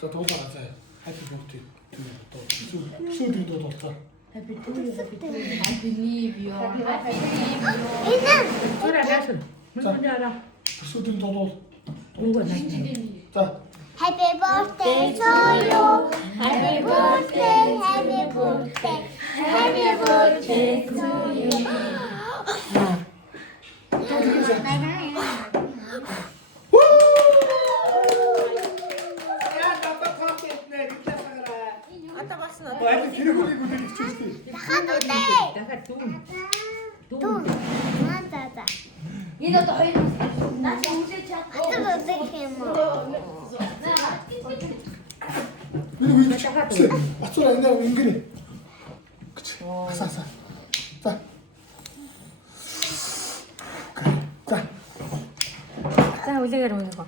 За дуулаа заяа. Happy birthday. Сүүлийн дуулаа. Happy birthday. Happy New Year. Happy New Year. Ora nasun. За. Сүүлийн дуулаа. За. Happy birthday to you. Happy birthday. Happy birthday. Happy birthday to you. 아니 기록을 이거 дахиад Мантата. Энэ одоо хоёр наач үлээж чад. Атгах юм уу? ацуура энэ ингэрэ. асаа. За. За. За үлээгээр үнэ гоо.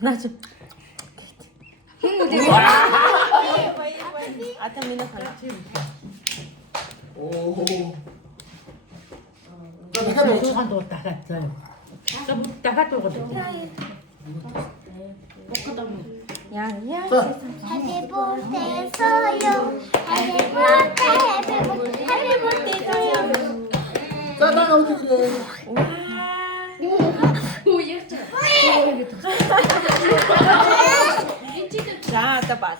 Наач. Хин үлээгээр. Ата минь хана. 오. 자, 나가도 Яа. Happy birthday to you. Happy birthday. Happy birthday. Happy birthday to you. 자, 나가 어디 그래. За одоо баал.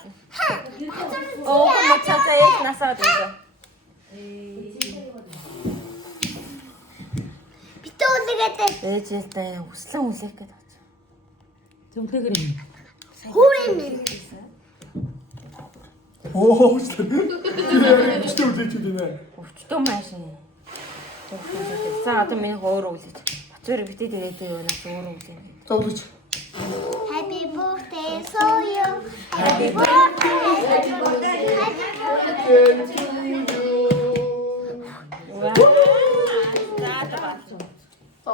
Оо мөцөө яг насаад үү. Битүүлгээд Ээжээтэй хүслэн үлээх гээд байна. Зөвлөгөр юм. хүрэмэн. 오, 진짜 웃기네. Өвчтөө маашин. За одоо минь өөрөө үлээж. Ачуурыг битээ дээрээ яваа өөрөө үлээ. 자, 우리 Happy birthday to you. Happy birthday. Happy birthday. Happy birthday. Ваа. За одоо баал. 자,